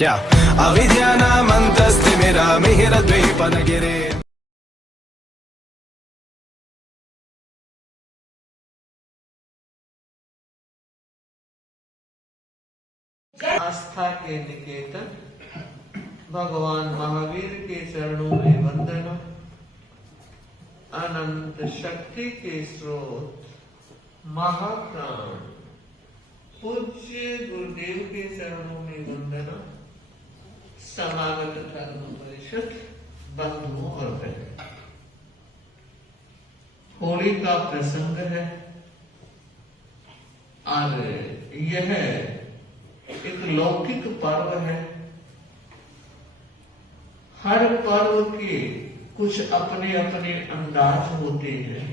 क्या अविद्यानामन्तस्तिमिरमिहिरद्वीपनगिरे। आस्था के निकेतन भगवान महावीर के चरणों में वंदना, अनंत शक्ति के स्रोत महाप्राण पूज्य गुरुदेव के चरणों में वंदना, समागत धर्म परिषद बंधुओं और बहनों। होली का प्रसंग है और यह एक लौकिक पर्व है। हर पर्व के कुछ अपने अपने अंदाज होते हैं।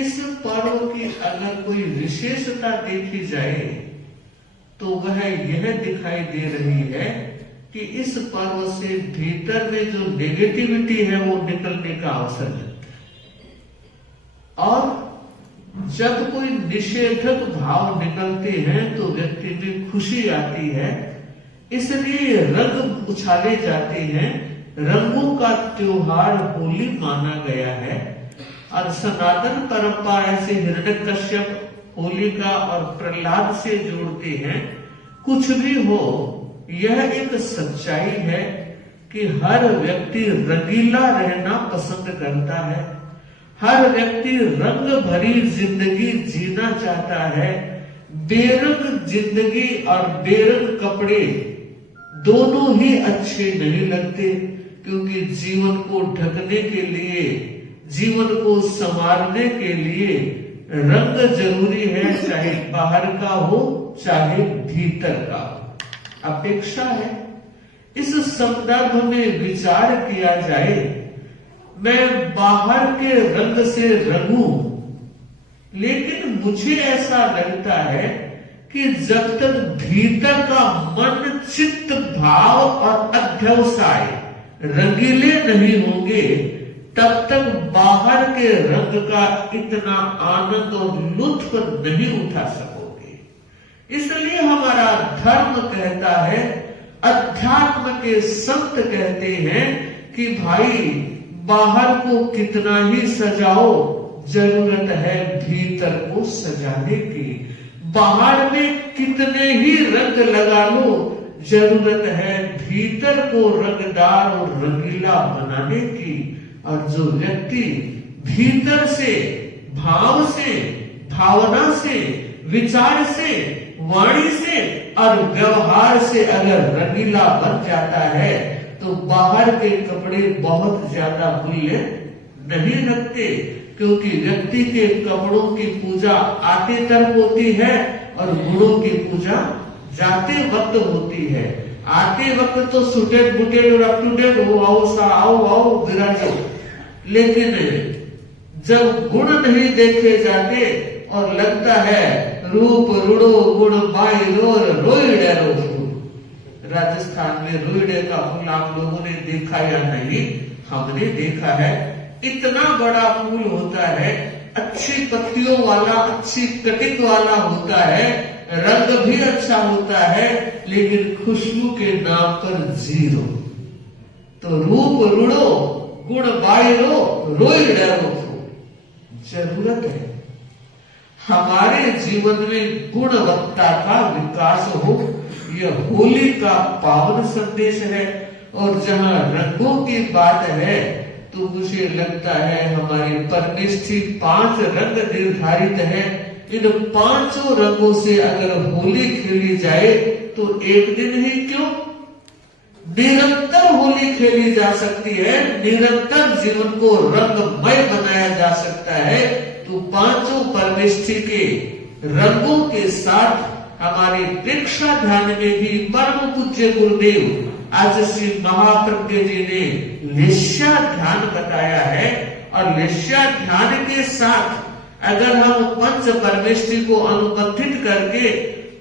इस पर्व की अगर कोई विशेषता देखी जाए तो वह यह दिखाई दे रही है कि इस पर्व से भीतर में जो नेगेटिविटी है वो निकलने का अवसर मिलता है और जब कोई निषेधक भाव निकलते हैं तो व्यक्ति में खुशी आती है। इसलिए रंग उछाले जाते हैं। रंगों का त्योहार होली माना गया है और सनातन परंपरा से हिरण्यकश्यप होलिका और प्रहलाद से जोड़ते हैं। कुछ भी हो, यह एक सच्चाई है कि हर व्यक्ति रंगीला रहना पसंद करता है। हर व्यक्ति रंग भरी जिंदगी जीना चाहता है। बेरंग जिंदगी और बेरंग कपड़े दोनों ही अच्छे नहीं लगते, क्योंकि जीवन को ढकने के लिए, जीवन को संवारने के लिए रंग जरूरी है, चाहे बाहर का हो चाहे भीतर का हो। अपेक्षा है इस संदर्भ में विचार किया जाए। मैं बाहर के रंग से रंगूं, लेकिन मुझे ऐसा लगता है कि जब तक भीतर का मन, चित्त, भाव और अध्यवसाय रंगीले नहीं होंगे तब तक बाहर के रंग का इतना आनंद और लुत्फ नहीं उठा सकोगे। इसलिए हमारा धर्म कहता है, अध्यात्म के संत कहते हैं कि भाई बाहर को कितना ही सजाओ, जरूरत है भीतर को सजाने की। बाहर में कितने ही रंग लगा लो, जरूरत है भीतर को रंगदार और रंगीला बनाने की। और जो व्यक्ति भीतर से, भाव से, भावना से, विचार से, वाणी से और व्यवहार से अगर रंगीला बन जाता है तो बाहर के कपड़े बहुत ज्यादा मूल्य नहीं रखते, क्योंकि व्यक्ति के कपड़ों की पूजा आते तक होती है और गुणों की पूजा जाते वक्त होती है। आते वक्त तो सुटेड बुटेड और अप टू डेट हो, आओ सा आओ आओ विराजो, लेकिन जब गुण नहीं देखे जाते और लगता है रूप रुड़ो गुण बाई रोर रोइडे रो। राजस्थान में रोइडे का फूल आप लोगों ने देखा या नहीं? हमने देखा है। इतना बड़ा फूल होता है, अच्छी पत्तियों वाला, अच्छी कटिंग वाला होता है, रंग भी अच्छा होता है, लेकिन खुशबू के नाम पर जीरो। तो रूप रुड़ो गुण बायरो रोई डरो। जरूरत है हमारे जीवन में गुणवत्ता का विकास हो। यह होली का पावन संदेश है। और जहाँ रंगों की बात है तो मुझे लगता है हमारी परमेष्ठी 5 रंग निर्धारित है। इन 5 रंगों से अगर होली खेली जाए तो एक दिन ही क्यों, निरंतर होली खेली जा सकती है। निरंतर जीवन को रंगमय बनाया जा सकता है। तो 5 परमेष्ठी के रंगों के साथ हमारे दीक्षा ध्यान में भी परम पूज्य गुरुदेव आज श्री महाप्रज्ञ जी ने लेस्या ध्यान बताया है। और लेस्या ध्यान के साथ अगर हम पंच परमेष्ठी को अनुबंधित करके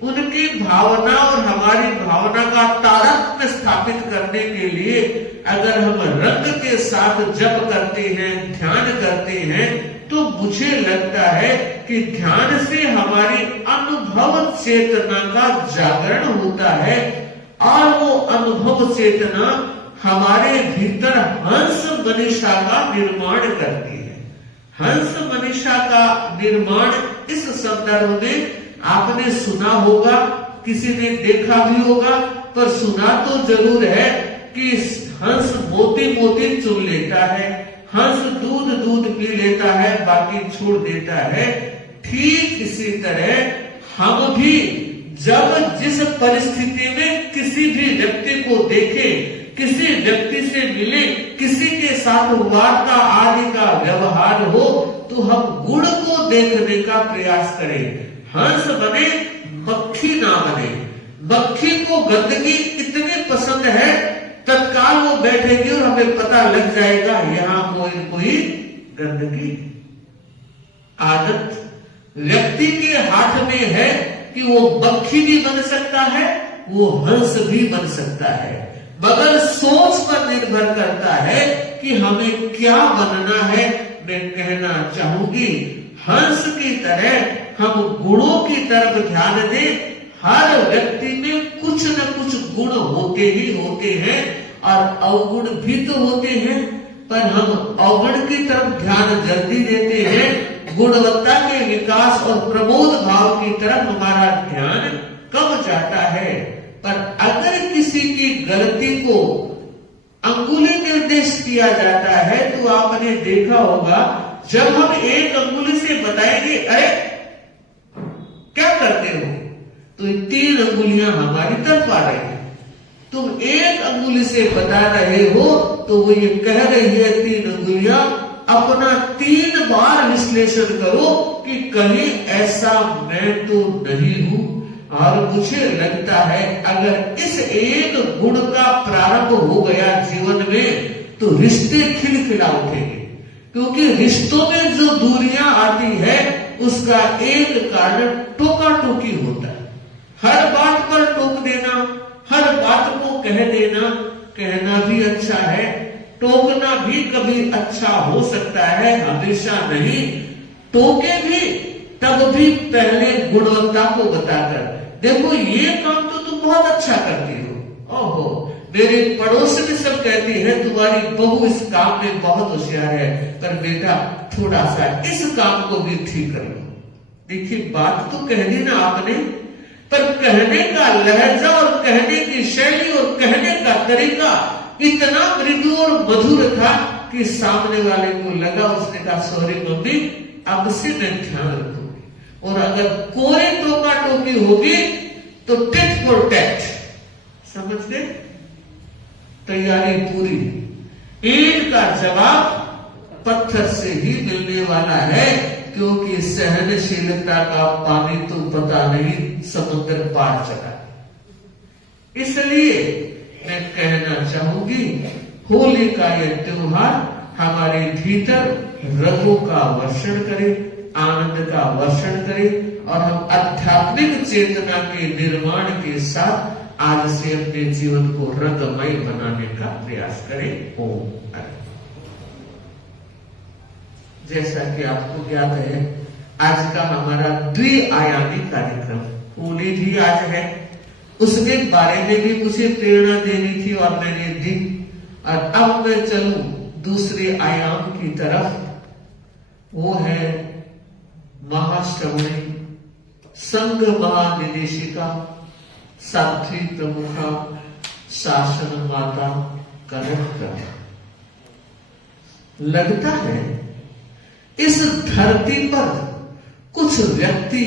उनकी भावना और हमारी भावना का तारतम्य स्थापित करने के लिए अगर हम रंग के साथ जप करते हैं, ध्यान करते हैं, तो मुझे लगता है कि ध्यान से हमारी अनुभव चेतना का जागरण होता है और वो अनुभव चेतना हमारे भीतर हंस मनीषा का निर्माण करती है। हंस मनीषा का निर्माण इस संदर्भ में आपने सुना होगा, किसी ने देखा भी होगा, पर सुना तो जरूर है कि हंस मोती मोती चुन लेता है, हंस दूध दूध पी लेता है, बाकी छोड़ देता है। ठीक इसी तरह हम भी जब जिस परिस्थिति में किसी भी व्यक्ति को देखें, किसी व्यक्ति से मिले, किसी के साथ वार्ता आदि का व्यवहार हो, तो हम गुण को देखने का प्रयास करें। हंस बने, मक्खी ना बने। मक्खी को गंदगी इतनी पसंद है, तत्काल वो बैठेगी और हमें पता लग जाएगा यहां कोई गंदगी। आदत व्यक्ति के हाथ में है कि वो मक्खी भी बन सकता है, वो हंस भी बन सकता है, मगर सोच पर निर्भर करता है कि हमें क्या बनना है। मैं कहना चाहूंगी, हंस की तरह हम गुणों की तरफ ध्यान दें। हर व्यक्ति में कुछ न कुछ गुण होते ही होते हैं और अवगुण भी तो होते हैं, पर हम अवगुण की तरफ ध्यान जल्दी देते हैं। गुणवत्ता के विकास और प्रबोध भाव की तरफ हमारा ध्यान कम जाता है। पर अगर किसी की गलती को अंगुली निर्देश किया जाता है, तो आपने देखा होगा जब हम एक अंगुली से बताएंगे अरे क्या करते हो, तो 3 अंगुलियां हमारी तरफ आ रही है। तुम एक अंगुली से बता रहे हो तो वो ये कह रही है 3 अंगुलियां। अपना 3 बार विश्लेषण करो कि कहीं ऐसा मैं तो नहीं हूं। और मुझे लगता है अगर इस एक गुण का प्रारंभ हो गया जीवन में, तो रिश्ते खिलखिला उठेंगे। क्योंकि रिश्तों में जो दूरियां आती है उसका एक कारण टोका टोकी होता है। हर बात पर टोक देना, हर बात को कह देना। कहना भी अच्छा है, टोकना भी कभी अच्छा हो सकता है, हमेशा नहीं। टोके भी तब भी पहले गुणवत्ता को बताकर, देखो ये काम तो तुम बहुत अच्छा करती हो। ओहो, मेरे पड़ोस में सब कहती है तुम्हारी बहू इस काम में बहुत होशियार है, पर बेटा थोड़ा सा इस काम को भी ठीक कर लो। देखिए बात तो कह दी ना आपने, पर कहने का लहजा और कहने की शैली और कहने का तरीका इतना मृदु और मधुर था कि सामने वाले को लगा, उसने कहा सॉरी मम्मी, अब से मैं ध्यान रखूंगी। और अगर कोई टोका टोकी होगी तो टिट फॉर टैट, समझ गए? तैयारी पूरी। ईंट का जवाब पत्थर से ही मिलने वाला है, क्योंकि सहनशीलता का पानी तो पता नहीं समुद्र पार चला। इसलिए मैं कहना चाहूंगी, होली का यह त्योहार हमारे भीतर रंगों का वर्षण करे, आनंद का वर्षण करे, और हम आध्यात्मिक चेतना के निर्माण के साथ आज से अपने जीवन को रंगमय बनाने का प्रयास करें। ओम। जैसा कि आपको ज्ञात है, आज का हमारा द्विआयामी कार्यक्रम होली भी आज है। उसके बारे में भी मुझे प्रेरणा देनी थी और मैंने दी। और अब मैं चलूं दूसरे आयाम की तरफ, वो है महाश्रवणी, संघ महानिदेशिका, साध्वी प्रमुखा, शासन माता, कलेक्टर। लगता है इस धरती पर कुछ व्यक्ति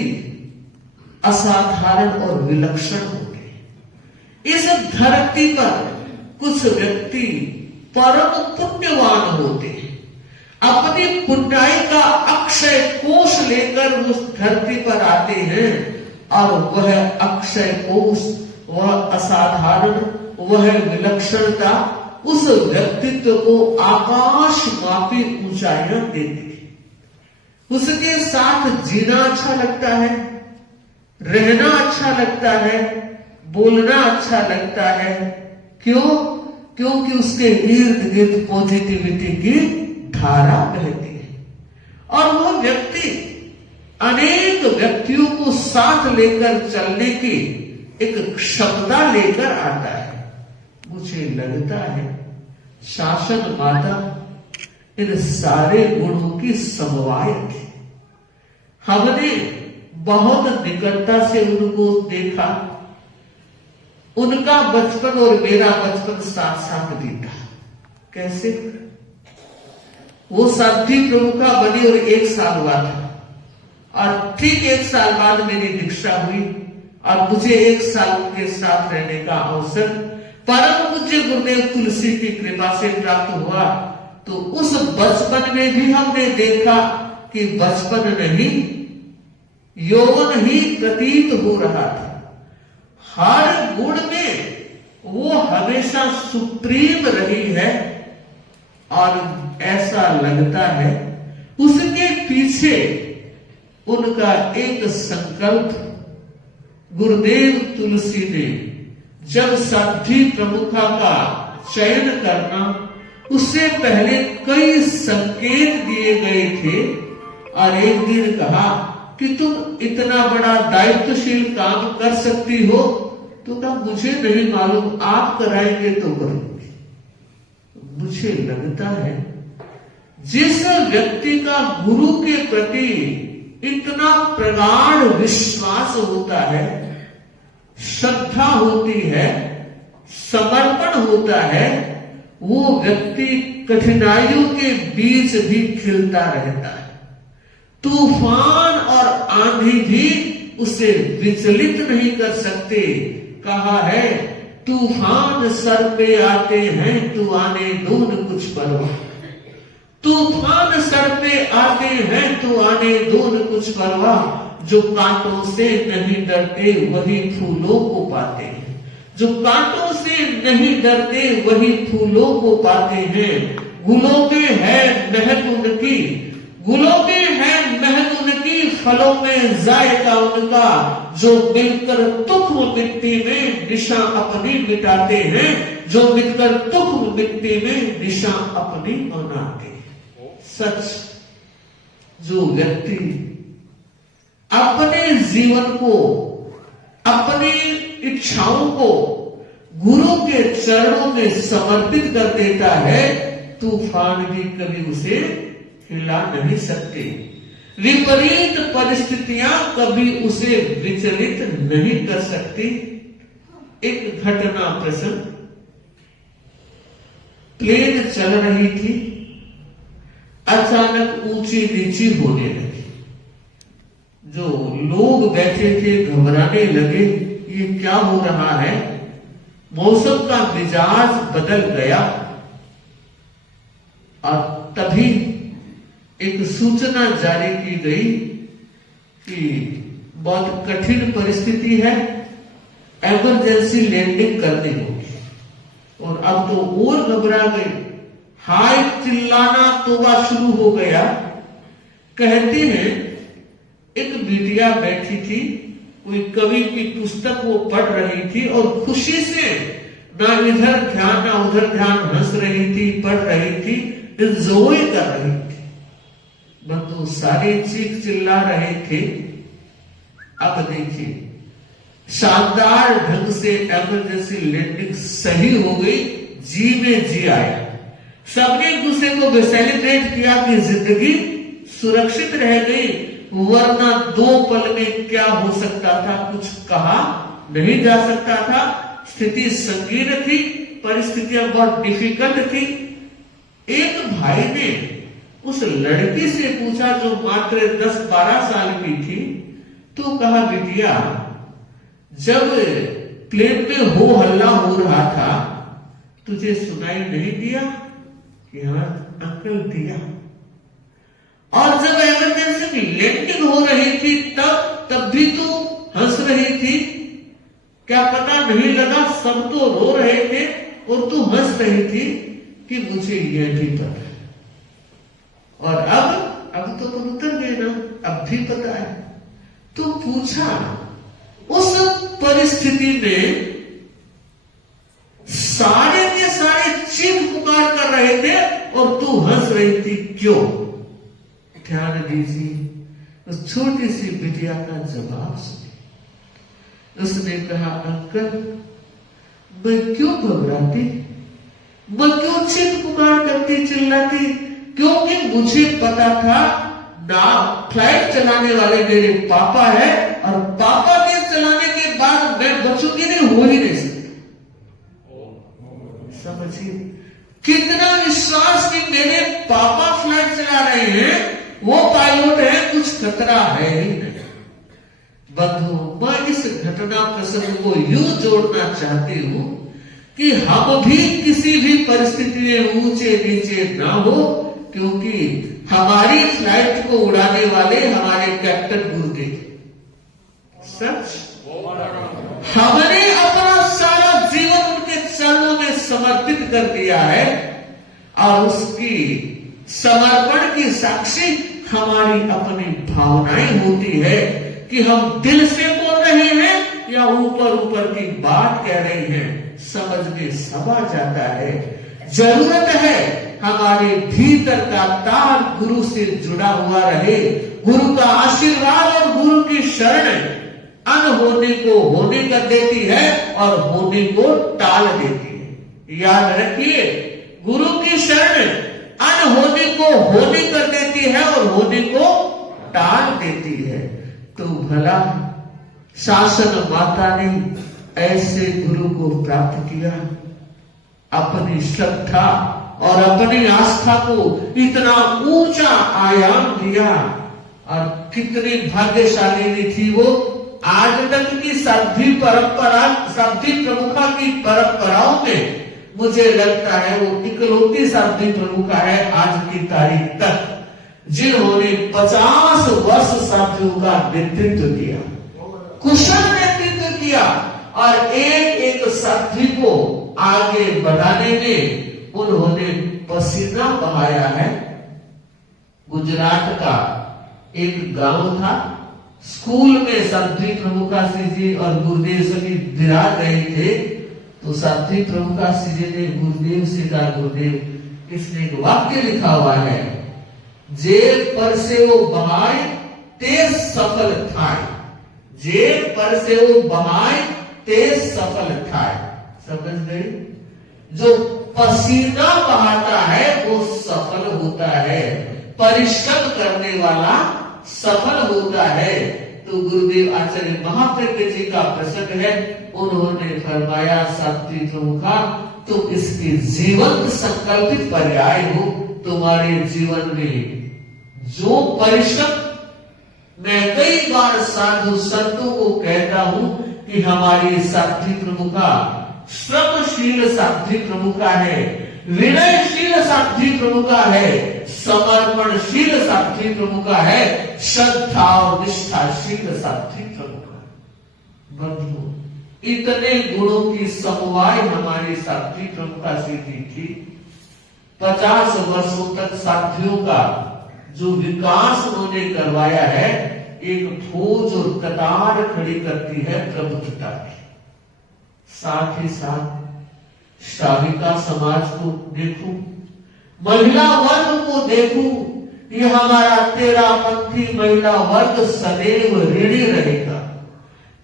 असाधारण और विलक्षण होंगे। इस धरती पर कुछ व्यक्ति परम पुण्यवान होते हैं। अपनी पुण्याई का अक्षय कोष लेकर उस धरती पर आते हैं, और वह अक्षय कोष, वह असाधारण, वह विलक्षणता उस व्यक्तित्व को आकाश मापी ऊंचाइयां देती है। उसके साथ जीना अच्छा लगता है, रहना अच्छा लगता है, बोलना अच्छा लगता है। क्यों? क्योंकि उसके इर्द गिर्द पॉजिटिविटी की धारा बहती है। और वह व्यक्ति अनेक व्यक्तियों को साथ लेकर चलने की एक क्षमता लेकर आता है। मुझे लगता है शासन माता इन सारे गुणों की समवाय थी। हमने बहुत निकटता से उनको देखा। उनका बचपन और मेरा बचपन साथ साथ बीता। कैसे? वो साध्वी प्रमुखा बनी और 1 साल हुआ था, और ठीक 1 साल बाद मेरी दीक्षा हुई और मुझे 1 साल के साथ रहने का अवसर परम पूज्य गुरुदेव तुलसी की कृपा से प्राप्त हुआ। तो उस बचपन में भी हमने देखा कि बचपन नहीं, यौवन ही प्रतीत हो रहा था। हर गुण में वो हमेशा सुप्रीम रही है, और ऐसा लगता है उसके पीछे उनका एक संकल्प। गुरुदेव तुलसी ने जब साध्वी प्रमुखा का चयन करना, उससे पहले कई संकेत दिए गए थे, और एक दिन कहा कि तुम इतना बड़ा दायित्वशील काम कर सकती हो। तो कहा मुझे नहीं मालूम, आप कराएंगे तो करूंगी। मुझे लगता है जिस व्यक्ति का गुरु के प्रति इतना प्रगाढ़ विश्वास होता है, श्रद्धा होती है, समर्पण होता है, वो व्यक्ति कठिनाइयों के बीच भी खिलता रहता है। तूफान और आंधी भी उसे विचलित नहीं कर सकते। कहा है तूफान सर पे आते हैं, तू आने दो न कुछ परवाह। तूफान सर पे आते हैं, तू आने दो न कुछ परवाह। जो कांटों से नहीं डरते वही फूलों को पाते हैं। जो कांटों से नहीं डरते वही फूलों को पाते हैं। गुलों में है महक उनकी, गुलों में है महक उनकी, फलों में जायका उनका। जो मिलकर तुख्म मिट्टी में निशा अपनी मिटाते हैं, जो मिलकर तुख्म मिट्टी में निशा अपनी बनाते हैं। सच, जो व्यक्ति अपने जीवन को, अपनी इच्छाओं को गुरु के चरणों में समर्पित कर देता है, तूफान भी कभी उसे हिला नहीं सकते। विपरीत परिस्थितियां कभी उसे विचलित नहीं कर सकती। एक घटना प्रसंग, प्लेन चल रही थी, अचानक ऊंची नीची होने लगी। जो लोग बैठे थे घबराने लगे, ये क्या हो रहा है। मौसम का मिजाज बदल गया, और तभी एक सूचना जारी की गई कि बहुत कठिन परिस्थिति है, इमरजेंसी लैंडिंग करनी होगी। और अब तो और घबरा गए, हाय चिल्लाना तोबा शुरू हो गया। कहते हैं एक बिटिया बैठी थी, कोई कवि की पुस्तक वो पढ़ रही थी, और खुशी से ना इधर ध्यान ना उधर ध्यान, हंस रही थी, पढ़ रही थी, एंजॉय कर रही थी। बंधु सारे चीख चिल्ला रहे थे। अब देखिए, शानदार ढंग से इमरजेंसी लैंडिंग सही हो गई, जी में जी आया। सबने एक दूसरे को सेलिब्रेट किया कि जिंदगी सुरक्षित रह गई, वरना 2 पल में क्या हो सकता था कुछ कहा नहीं जा सकता था। स्थिति संगीन थी, परिस्थितियां बहुत डिफिकल्ट थी। एक भाई ने उस लड़की से पूछा जो मात्र 10-12 साल की थी, तो कहा बिटिया, जब प्लेन में हो हल्ला हो रहा था तुझे सुनाई नहीं दिया? कि हाँ अंकल दिया। और जब इमरजेंसी लैंडिंग हो रही थी तब भी तो हंस रही थी, क्या पता नहीं लगा? सब तो रो रहे थे और तू हंस रही थी कि मुझे यह भी पता है। और अब तो तुम उतर गए ना, अब भी पता है। तो पूछा, उस परिस्थिति में सारे के सारे चीख पुकार कर रहे थे और तू हंस रही थी, क्यों? ध्यान दीजिए उस छोटी सी बिटिया का जवाब सुनिए। उसने कहा, अंकल मैं क्यों घबराती, मैं क्यों चीख पुकार करती चिल्लाती, क्योंकि मुझे पता था ना फ्लाइट चलाने वाले मेरे पापा है, और पापा के चलाने के बाद मैं बचूंगी नहीं, हो ही नहीं सकती। समझिए कितना विश्वास कि मेरे पापा फ्लाइट चला रहे हैं, वो पायलट है, कुछ खतरा है ही नहीं। बंधु, मैं इस घटना प्रसंग को यूं जोड़ना चाहती हूं कि हम भी किसी भी परिस्थिति में ऊंचे नीचे ना हो, क्योंकि हमारी फ्लाइट को उड़ाने वाले हमारे कैप्टन गुरुदेव। सच, हमने अपना सारा जीवन उनके चरणों में समर्पित कर दिया है, और उसकी समर्पण की साक्षी हमारी अपनी भावनाएं होती है कि हम दिल से बोल रहे हैं या ऊपर ऊपर की बात कह रहे हैं। समझ में सब आ जाता है। जरूरत है हमारे भीतर का तार गुरु से जुड़ा हुआ रहे। गुरु का आशीर्वाद और गुरु की शरण अनहोने को होने कर देती है और होने को टाल देती है। याद रखिए, गुरु की शरण अनहोने को होने कर देती है और होने को टाल देती है। तो भला शासन माता ने ऐसे गुरु को प्राप्त किया, अपनी श्रद्धा और अपनी आस्था को इतना ऊंचा आयाम दिया, और कितनी भाग्यशाली थी वो। आज तक की सभी परंपरा, सभी प्रमुखा की परंपराओं में मुझे लगता है वो इकलौती सभी प्रमुखा है आज की तारीख तक, जिन्होंने 50 वर्ष साथियों का नेतृत्व किया, कुशल नेतृत्व किया, और एक एक साथी को आगे बढ़ाने में उन्होंने पसीना बहाया है। गुजरात का एक गांव था, स्कूल में साध्वी प्रमुखासी जी और गुरुदेव जी विराज रहे थे, तो साध्वी प्रमुखासी जी ने गुरुदेव से कहा, गुरुदेव इसने एक वाक्य लिखा हुआ है, जे पर से वो बहाय ते सफल थाय, जे पर से वो बहाय ते सफल थाय। समझ गए? जो पसीना बहाता है वो सफल होता है, परिश्रम करने वाला सफल होता है। तो गुरुदेव आचार्य महाप्रज्ञ जी का प्रसंग है, उन्होंने फरमाया, साध्वी प्रमुखा तुम इसके जीवंत संकल्पित पर्याय हो। तुम्हारे जीवन में जो परिश्रम, मैं कई बार साधु संतों को कहता हूं कि हमारी साध्वी प्रमुखा श्रमशील साध्वी प्रमुखा है, विनयशील साध्वी प्रमुखा है, समर्पणशील साध्वी प्रमुखा है, श्रद्धा और निष्ठाशील साध्वी प्रमुखा। बंधु, इतने गुणों की समवाय हमारी साध्वी प्रमुखा से थी। 50 वर्षों तक साध्वियों का जो विकास उन्होंने करवाया है, एक फौज और कतार खड़ी करती है प्रबुद्धता की। साथ ही साथ श्राविका समाज को देखूं, महिला वर्ग को देखूं, ये हमारा तेरापंथी महिला वर्ग सदैव ऋणी रहेगा,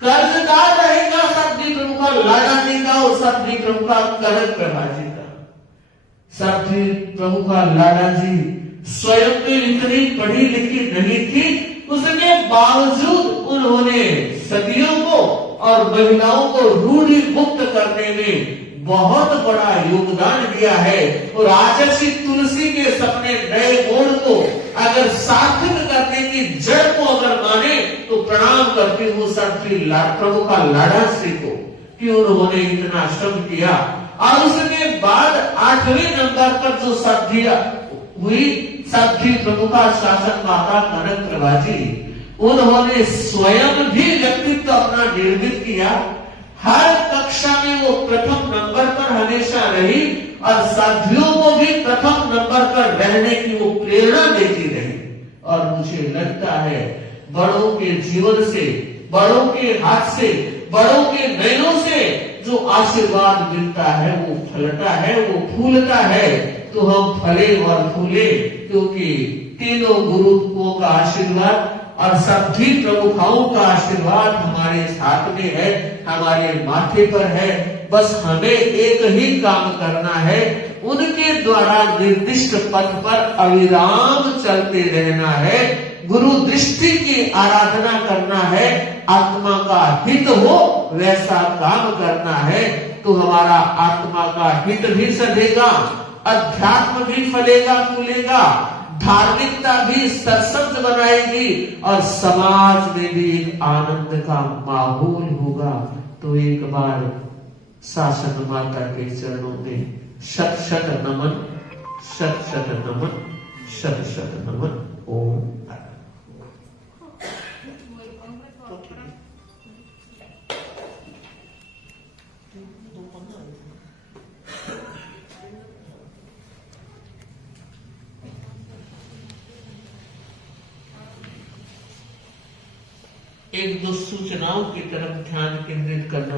कर्जदार रहेगा साध्वी प्रमुखा लाडा जी का और साध्वी प्रमुखा कनक प्रभा जी का। साध्वी प्रमुखा लाडा जी स्वयं में इतनी पढ़ी लिखी नहीं थी, उसके बावजूद उन्होंने सदियों को और महिलाओं को रूढ़ी मुक्त करने में बहुत बड़ा योगदान दिया है। और आदर्शी तुलसी के सपने नए मोड़ को अगर सार्थक करने की जड़ को अगर माने तो प्रणाम करती हूँ साध्वी प्रमुखा लाडा श्री को कि उन्होंने इतना श्रम किया। और उसके बाद 8वें नंबर पर जो साध्वी हुई, साध्वी प्रमुखा शासन माता कनक प्रभा जी, उन्होंने स्वयं भी व्यक्तित्व अपना निर्मित किया। हर कक्षा में वो प्रथम नंबर पर हमेशा रही और साध्वियों को भी प्रथम नंबर पर रहने की वो प्रेरणा देती रही। और मुझे लगता है बड़ों के जीवन से, बड़ों के हाथ से, बड़ों के नयनों से जो आशीर्वाद मिलता है वो फलता है, वो फूलता है। तो तो हम फले और फूले, क्योंकि तीनों गुरुओं का आशीर्वाद और सभी प्रमुखाओं का आशीर्वाद हमारे साथ में है, हमारे माथे पर है। बस हमें एक ही काम करना है, उनके द्वारा निर्दिष्ट पथ पर अविराम चलते रहना है, गुरु दृष्टि की आराधना करना है, आत्मा का हित हो वैसा काम करना है, तो हमारा आत्मा का हित भी सधेगा, अध्यात्म भी फलेगा फूलेगा, धार्मिकता भी सरसब्ज बनाएगी और समाज में भी एक आनंद का माहौल होगा। तो एक बार शासन माता के चरणों में शत शत नमन, शत शत नमन, शत शत नमन। ओम। एक दो सूचनाओं की तरफ ध्यान केंद्रित करना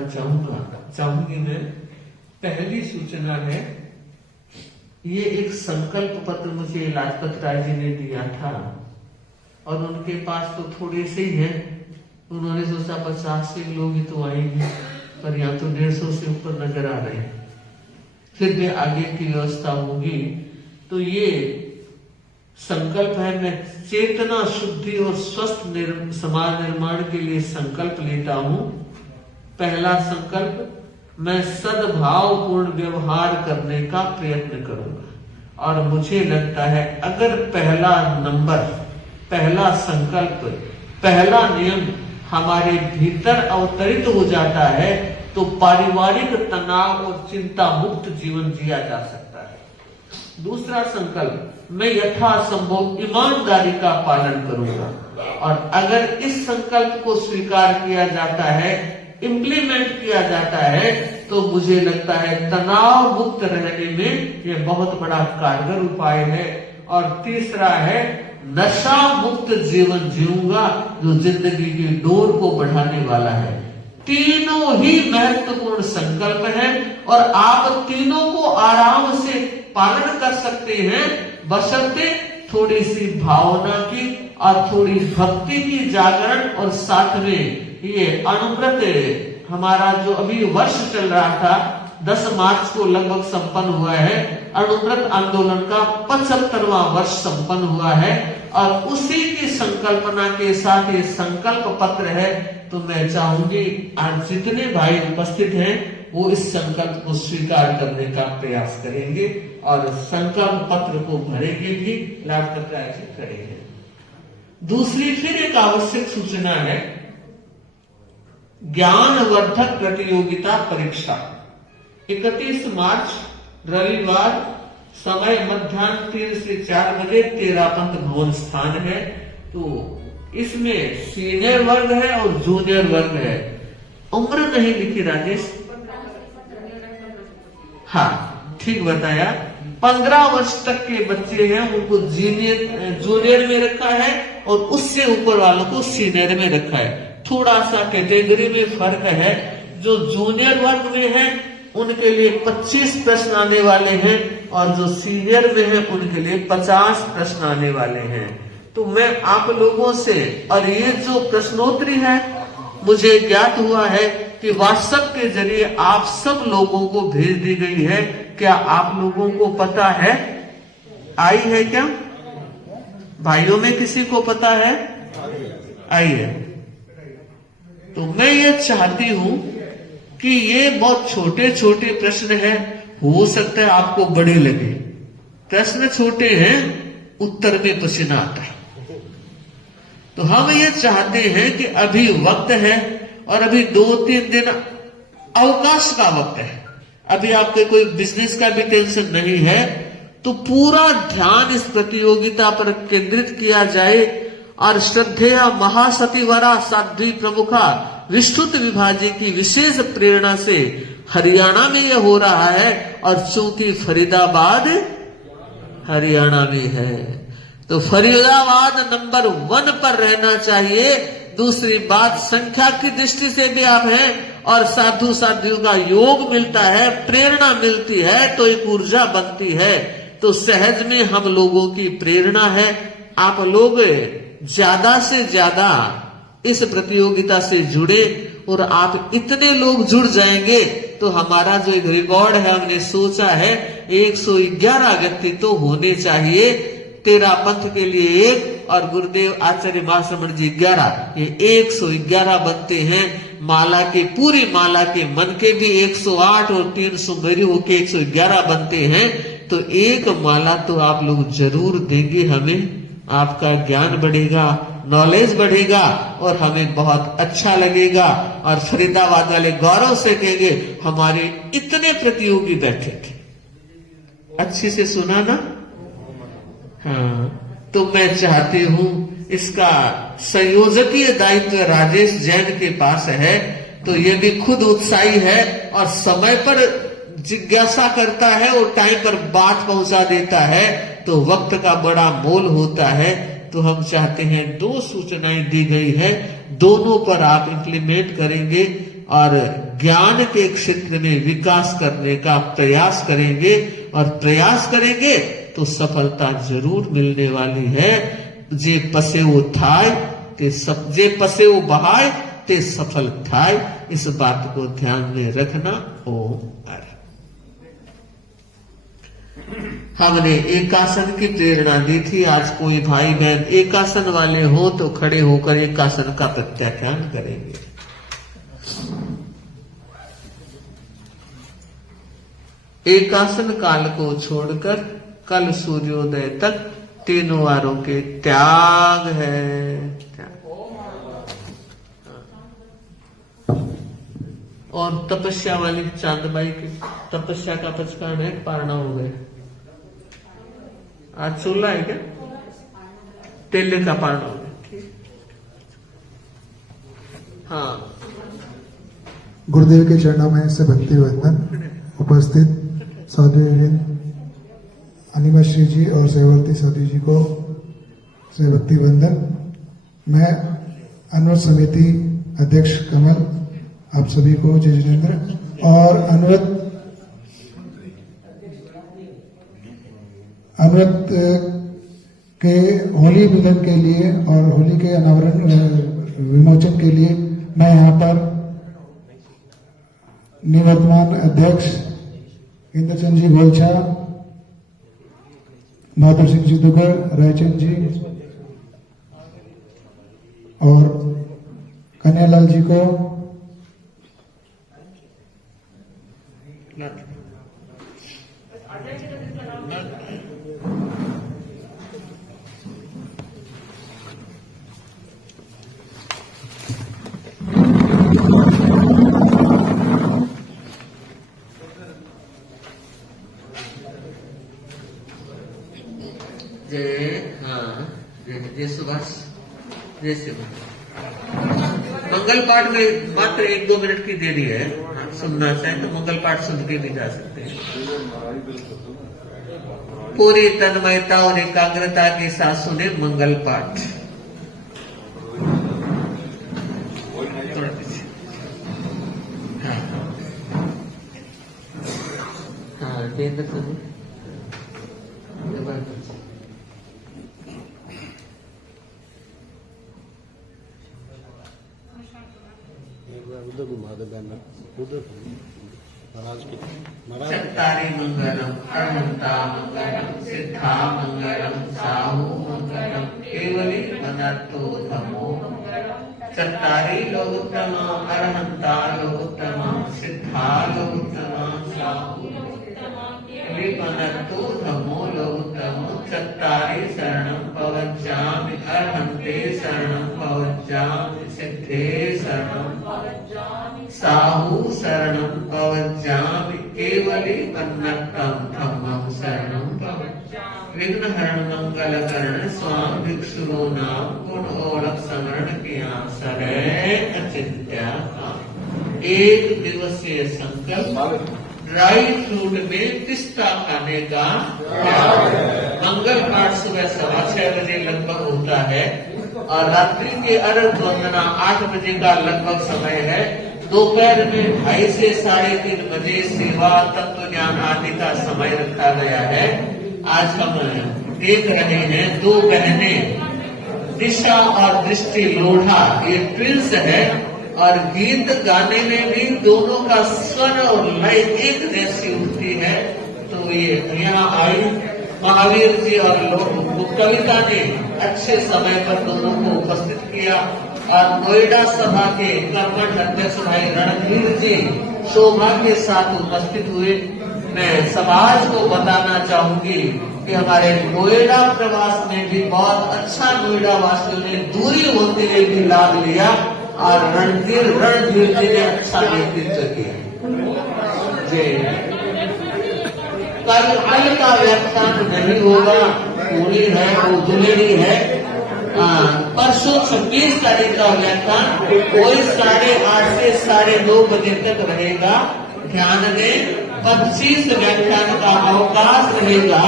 चाहूंगी मैं। पहली सूचना है, ये एक संकल्प पत्र मुझे लाजपत राय जी ने दिया था और उनके पास तो थोड़े से ही हैं। उन्होंने सोचा 50 से लोग ही तो आएंगे, पर यहाँ तो 150 से ऊपर नजर आ रहे हैं। फिर भी आगे की व्यवस्था होगी। तो ये संकल्प है, मैं चेतना शुद्धि और स्वस्थ समाज निर्माण के लिए संकल्प लेता हूं। पहला संकल्प, मैं सद्भावपूर्ण व्यवहार करने का प्रयत्न करूंगा। और मुझे लगता है अगर पहला नंबर, पहला संकल्प, पहला नियम हमारे भीतर अवतरित हो जाता है तो पारिवारिक तनाव और चिंता मुक्त जीवन जिया जा सकता है। दूसरा संकल्प, मैं यथासंभव ईमानदारी का पालन करूंगा। और अगर इस संकल्प को स्वीकार किया जाता है, इम्प्लीमेंट किया जाता है, तो मुझे लगता है तनाव मुक्त रहने में यह बहुत बड़ा कारगर उपाय है। और तीसरा है, नशा मुक्त जीवन जीऊंगा जो जिंदगी की डोर को बढ़ाने वाला है। तीनों ही महत्वपूर्ण संकल्प हैं और आप तीनों को आराम से पालन कर सकते हैं, बशर्ते थोड़ी सी भावना की और थोड़ी भक्ति की जागरण, और साथ में ये अनुव्रत हमारा जो अभी वर्ष चल रहा था 10 मार्च को लगभग संपन्न हुआ है, अनुव्रत आंदोलन का 75वां वर्ष संपन्न हुआ है और उसी की संकल्पना के साथ ये संकल्प पत्र है। तो मैं चाहूंगी आज जितने भाई उपस्थित हैं वो इस संकल्प को स्वीकार करने का प्रयास करेंगे और संकल्प पत्र को भरेंगे भी। लाजपत राय जी खड़े हैं। दूसरी फिर एक आवश्यक सूचना है, ज्ञानवर्धक प्रतियोगिता परीक्षा 31 मार्च रविवार, समय मध्याह्न 3 से 4 बजे, तेरापंथ भवन स्थान है। तो इसमें सीनियर वर्ग है और जूनियर वर्ग है। उम्र नहीं लिखी राजेश? हाँ ठीक बताया। 15 वर्ष तक के बच्चे हैं उनको जूनियर में रखा है और उससे ऊपर वालों को सीनियर में रखा है। थोड़ा सा कैटेगरी में फर्क है। जो जूनियर वर्ग में है उनके लिए 25 प्रश्न आने वाले हैं और जो सीनियर में है उनके लिए 50 प्रश्न आने वाले हैं। तो मैं आप लोगों से, और ये जो प्रश्नोत्तरी है मुझे ज्ञात हुआ है कि व्हाट्सएप के जरिए आप सब लोगों को भेज दी गई है। क्या आप लोगों को पता है? आई है क्या? भाइयों में किसी को पता है? आई है। तो मैं ये चाहती हूं कि ये बहुत छोटे छोटे प्रश्न हैं, हो सकता है आपको बड़े लगे। प्रश्न छोटे हैं, उत्तर में पसीना आता है। तो हम ये चाहते हैं कि अभी वक्त है और अभी 2-3 दिन अवकाश का वक्त है। अभी आपके कोई बिजनेस का भी टेंशन नहीं है, तो पूरा ध्यान इस प्रतियोगिता पर केंद्रित किया जाए। और श्रद्धेय महासतीवरा साध्वी प्रमुखा विस्तृत विभाजी की विशेष प्रेरणा से हरियाणा में यह हो रहा है और चूंकि फरीदाबाद हरियाणा में है तो फरीदाबाद नंबर 1 पर रहना चाहिए। दूसरी बात, संख्या की दृष्टि से भी आप हैं और साधु साधियों का योग मिलता है, प्रेरणा मिलती है तो एक ऊर्जा बनती है। तो सहज में हम लोगों की प्रेरणा है, आप लोग ज्यादा से ज्यादा इस प्रतियोगिता से जुड़े, और आप इतने लोग जुड़ जाएंगे तो हमारा जो एक रिकॉर्ड है, हमने सोचा है 111 व्यक्ति तो होने चाहिए। तेरा पंथ के लिए 1 और गुरुदेव आचार्य महाश्रमण जी 11, ये 111 बनते हैं। माला के पूरी माला के मन के भी 108 और 3 सुमेरी होके 111 बनते हैं। तो एक माला तो आप लोग जरूर देंगे हमें, आपका ज्ञान बढ़ेगा, नॉलेज बढ़ेगा और हमें बहुत अच्छा लगेगा। और फरीदाबाद वाले गौरव से कहेंगे हमारे इतने प्रतियोगी बैठे थे। अच्छी से सुना ना? हाँ, तो मैं चाहती हूं इसका संयोजकीय दायित्व राजेश जैन के पास है, तो ये भी खुद उत्साही है और समय पर जिज्ञासा करता है और टाइम पर बात पहुंचा देता है, तो वक्त का बड़ा मोल होता है। तो हम चाहते हैं 2 सूचनाएं दी गई है, दोनों पर आप इंप्लीमेंट करेंगे और ज्ञान के क्षेत्र में विकास करने का प्रयास करेंगे, और प्रयास करेंगे तो सफलता जरूर मिलने वाली है। जे पसेओ थाय ते सब, जे पसेओ बहाय ते सफल थाय, इस बात को ध्यान में रखना। ओम। हमने एकासन की प्रेरणा दी थी, आज कोई भाई बहन एकासन वाले हो तो खड़े होकर एकासन का प्रत्याख्यान करेंगे। एकासन काल को छोड़कर कल सूर्योदय तक तीनों वारों के त्याग है। और तपस्या वाली चांदबाई की तपस्या का पचकान है, पारणा हो गए। आज चूल्हा है क्या? तेले का पारणा हो गया। हाँ, गुरुदेव के चरणों में से भक्ति वंदन। उपस्थित साधु अनिमा श्री जी और सेवर्ती साधु जी को से भक्ति वंदन। मैं अनुरोध समिति अध्यक्ष कमल, आप सभी को जय जिनेन्द्र। और अनुरोध के होली मिलन के लिए और होली के अनावरण विमोचन के लिए मैं यहाँ पर निवर्तमान अध्यक्ष इंद्रचंद जी गोलछा, बहादुर सिंह जी दुगर, रायचंद जी और कन्हैयालाल जी को जय सुभाष, जय सुभाष। मंगल पाठ में मात्र 1-2 मिनट की देरी है, सुनना चाहे तो मंगल पाठ सुन के भी जा सकते हैं। पूरी तन्मयता और एकाग्रता के साथ सुने मंगल पाठ। हाँ, देंद्र सुनिए। उधर घुमा दे बैनर, उधर महाराज की चत्तारी मंगलम, अनंता मंगलम, सिद्धा मंगलम, साहू मंगलम, केवली अनंतो धमो मंगलम। चत्तारी लोकोत्तमा, अरहंता लोकोत्तमा, सिद्धा लोकोत्तमा, साहू लोकोत्तमा, केवली अनंतो धमो लोकोत्तमो। चत्तारी शरणं पवज्जामि, अरहन्ते शरणं पवज्जामि, सिद्धे शरणं पवज्जामि, साहू शरणं पवज्जामि, केवली अन्नतं धम्मं शरणं पवज्जामि। विघ्नहरण मंगलकरण स्वाम भिक्षुरो नाम, गुण ओळख समरण किया सरे अचिंत्या। 1 दिवसीय संकल्प, ड्राई फ्रूट में पिस्ता खाने का। मंगल पाठ सुबह 6:15 बजे लगभग होता है और रात्रि के अर्घ वंदना 8 बजे का लगभग समय है। दोपहर में 2:30 से 3:30 बजे सेवा, तत्व ज्ञान आदि का समय रखा गया है। आज हम देख रहे हैं दो बहनें दिशा और दृष्टि लोढ़ा, ये ट्विंस है और गीत गाने में भी दोनों का स्वर और लय एक जैसी उठती है। तो ये यहाँ आई महावीर जी और कविता ने अच्छे समय पर दोनों को उपस्थित किया और नोएडा सभा के कर्मठ अध्यक्ष भाई रणधीर जी शोभा के साथ उपस्थित हुए। मैं समाज को बताना चाहूंगी कि हमारे नोएडा प्रवास में भी बहुत अच्छा नोएडा वासियों ने दूरी होते हुए भी लाभ लिया और रणधीर जी ने अच्छा नेतृत्व किया। जी कल का व्याख्यान नहीं होगा, पूरी है वो दुलेरी है। परसों 26 तारीख का व्याख्यान कोई 8:30 से 9:30 बजे तक रहेगा। ध्यान दें 25 व्याख्यान का अवकाश रहेगा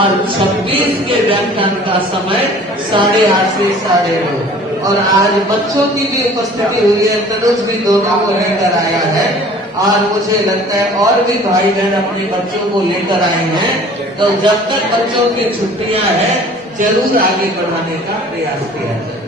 और 26 के व्याख्यान का समय 8:30 से 9:30। और आज बच्चों की भी उपस्थिति हुई है, तनुज भी दोनों को लेकर आया है और मुझे लगता है और भी भाई बहन अपने बच्चों को लेकर आए हैं। तो जब तक बच्चों की छुट्टियां हैं जरूर आगे बढ़ाने का प्रयास किया जाए।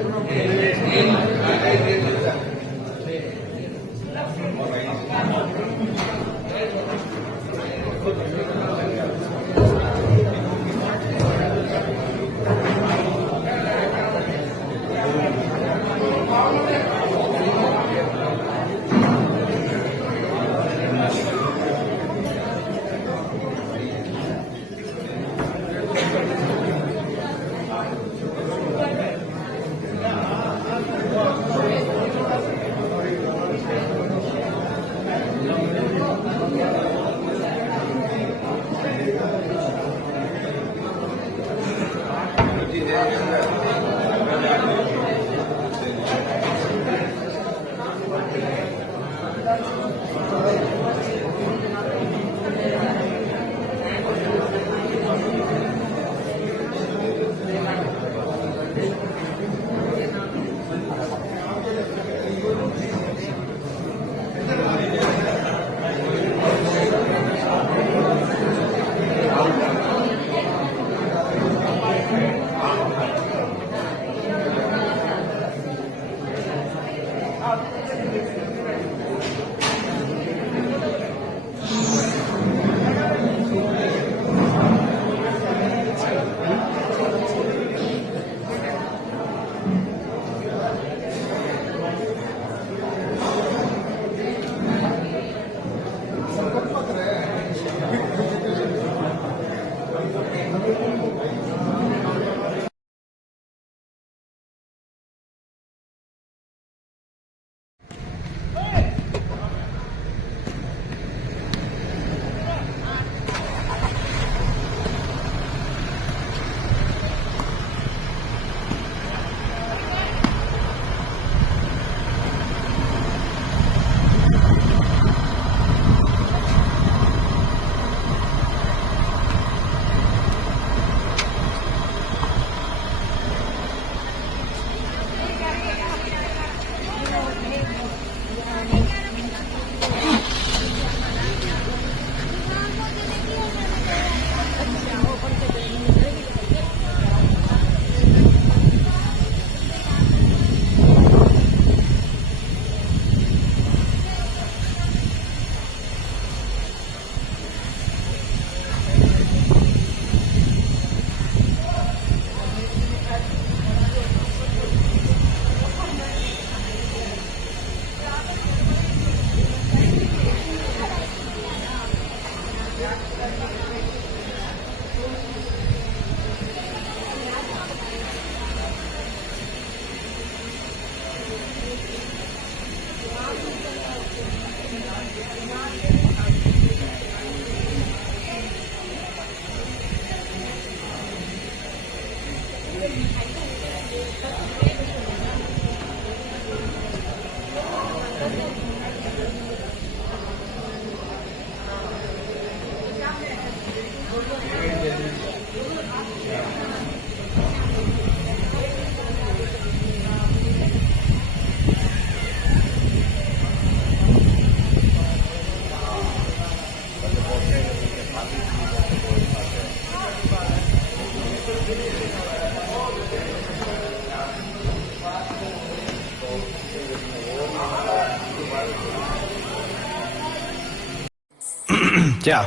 क्या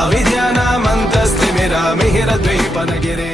अविद्यानामन्तस्तिमिरमिहिरद्वीपनगिरे